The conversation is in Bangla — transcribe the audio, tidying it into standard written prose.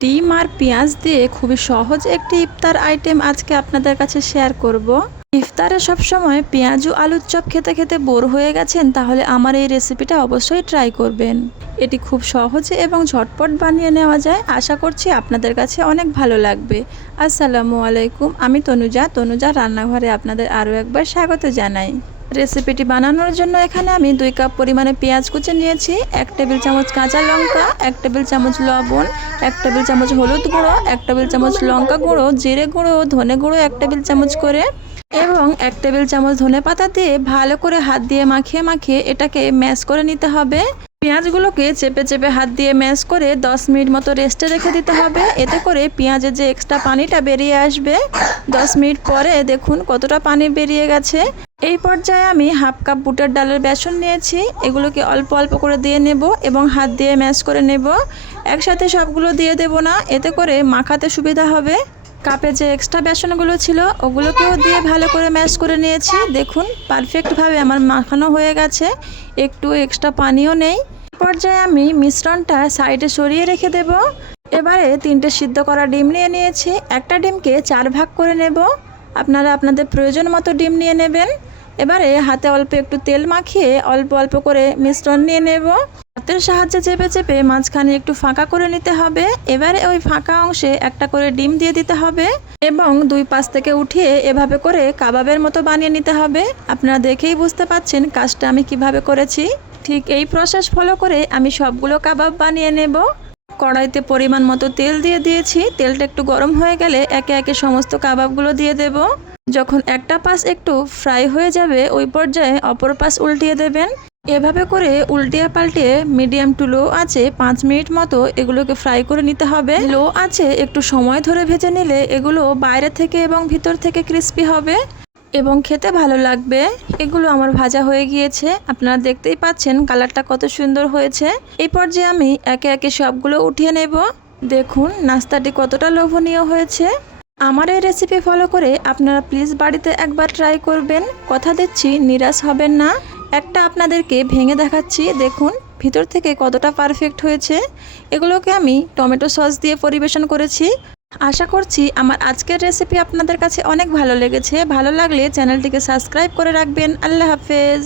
ডিম আর পেঁয়াজ দিয়ে খুবই সহজ একটি ইফতার আইটেম আজকে আপনাদের কাছে শেয়ার করব। ইফতারে সবসময় পেঁয়াজ ও আলুর চপ খেতে খেতে বোর হয়ে গেছেন, তাহলে আমার এই রেসিপিটা অবশ্যই ট্রাই করবেন। এটি খুব সহজে এবং ঝটপট বানিয়ে নেওয়া যায়। আশা করছি আপনাদের কাছে অনেক ভালো লাগবে। আসসালামু আলাইকুম, আমি তনুজা রান্নাঘরে আপনাদের আরও একবার স্বাগত জানাই। রেসিপিটি বানানোর জন্য এখানে আমি 2 কাপ পরিমাণে পেঁয়াজ কুচি নিয়েছি, 1 টেবিল চামচ কাঁচা লঙ্কা, 1 টেবিল চামচ লবণ, 1 টেবিল চামচ হলুদ গুঁড়ো, 1 টেবিল চামচ লঙ্কা গুঁড়ো, জিরে গুঁড়ো ও ধনে গুঁড়ো 1 টেবিল চামচ করে এবং 1 টেবিল চামচ ধনে পাতা দিয়ে ভালো করে হাত দিয়ে মাখিয়ে মাখিয়ে এটাকে ম্যাশ করে নিতে হবে। পেঁয়াজগুলোকে চেপে চেপে হাত দিয়ে ম্যাশ করে 10 মিনিট মতো রেস্টে রেখে দিতে হবে। এতে করে পেঁয়াজের যে এক্সট্রা পানিটা বেরিয়ে আসবে। 10 মিনিট পরে দেখুন কতটা পানি বেরিয়ে গেছে। এই পর্যায়ে আমি হাফ কাপ বুটের ডালের বেসন নিয়েছি, এগুলোকে অল্প অল্প করে দিয়ে নেব এবং হাত দিয়ে ম্যাশ করে নেব। একসাথে সবগুলো দিয়ে দেব না, এতে করে মাখাতে সুবিধা হবে। কাপে যে এক্সট্রা বেসনগুলো ছিল ওগুলোকেও দিয়ে ভালো করে ম্যাশ করে নিয়েছি। দেখুন পারফেক্টভাবে আমার মাখানো হয়ে গেছে, একটু এক্সট্রা পানিও নেই। পর্যায়ে আমি মিশ্রণটা সাইডে সরিয়ে রেখে দেব। এবারে 3টে সিদ্ধ করা ডিম নিয়ে নিয়েছি, একটা ডিমকে 4 ভাগ করে নেব। আপনারা আপনাদের প্রয়োজন মতো ডিম নিয়ে নেবেন। এবারে হাতে অল্প একটু তেল মাখিয়ে অল্প অল্প করে মিশ্রণ নিয়ে নেব। হাতের সাহায্যে চেপে চেপে মাঝখানে একটু ফাঁকা করে নিতে হবে। এবারে ওই ফাঁকা অংশে একটা করে ডিম দিয়ে দিতে হবে এবং 2 পাশ থেকে উঠিয়ে এভাবে করে কাবাবের মতো বানিয়ে নিতে হবে। আপনারা দেখেই বুঝতে পাচ্ছেন কাজটা আমি কিভাবে করেছি। ঠিক এই প্রসেস ফলো করে আমি সবগুলো কাবাব বানিয়ে নেব। কড়াইতে পরিমাণ মতো তেল দিয়ে দিয়েছি, তেলটা একটু গরম হয়ে গেলে একে একে সমস্ত কাবাবগুলো দিয়ে দেব। যখন একটা পাশ একটু ফ্রাই হয়ে যাবে ওই পর্যায়ে অপর পাশ উল্টিয়ে দেবেন। এভাবে করে উল্টিয়ে পাল্টিয়ে মিডিয়াম টু লো আঁচে 5 মিনিট মতো এগুলোকে ফ্রাই করে নিতে হবে। লো আঁচে একটু সময় ধরে ভেজে নিলে এগুলো বাইরে থেকে এবং ভিতর থেকে ক্রিস্পি হবে এবং খেতে ভালো লাগবে। এগুলো আমার ভাজা হয়ে গিয়েছে, আপনারা দেখতেই পাচ্ছেন কালারটা কত সুন্দর হয়েছে। এই পর্যায়ে আমি একে একে সবগুলো উঠিয়ে নেব। দেখুন নাস্তাটি কতটা লোভনীয় হয়েছে। আমার এই রেসিপি ফলো করে আপনারা প্লিজ বাড়িতে একবার ট্রাই করবেন, কথা দিচ্ছি নিরাশ হবেন না। একটা আপনাদেরকে ভেঙে দেখাচ্ছি, দেখুন ভিতর থেকে কতটা পারফেক্ট হয়েছে। এগুলোকে আমি টমেটো সস দিয়ে পরিবেশন করেছি। আশা করছি আমার আজকের রেসিপি আপনাদের কাছে অনেক ভালো লেগেছে। ভালো লাগলে চ্যানেলটিকে সাবস্ক্রাইব করে রাখবেন। আল্লাহ হাফেজ।